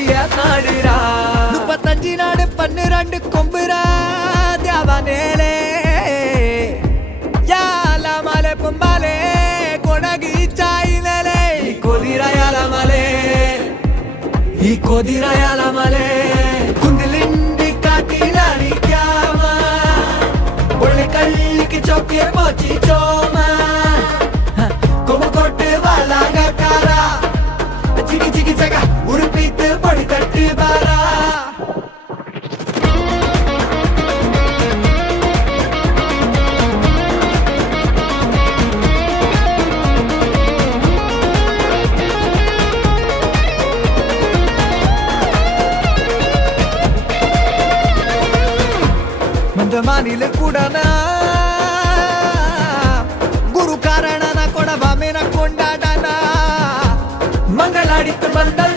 அடிய நாடுரா 35 நாடு 12 கொம்புரா தேவனேலே யால மலை பொம்பாலே கொடகி சாயினலே ಈ ಕೊದಿರಯಲ ಮಲೆ ಕುಂದಿಲಿಂಡಿ ಕಾಟಿಲಾರಿ ಕ್ಯಾಮ ಒಳ್ಳೆ ಕಳ್ಳಿಗೆ ಚೌಕೆ ಪೋಚಿ ಚೋಮ ಕೊಮ ಕೊಟ್ಟು ಬಾಲಾಗ ಕಾರ ಚಿಗಿ ಚಿಗಿ ಜಗ ಉರುಪಿತ್ತು ಪಡಿ ತಟ್ಟಿ ಬಾರ ಮಾನಿಲೆ ಕೂಡನ ಗುರು ಕಾರಣನ ಕೊಡ ಬಾಮೇನ ಕೊಂಡಾಡನ ಮಂಗಳಾಡಿತ್ತು ಬಂದಲ್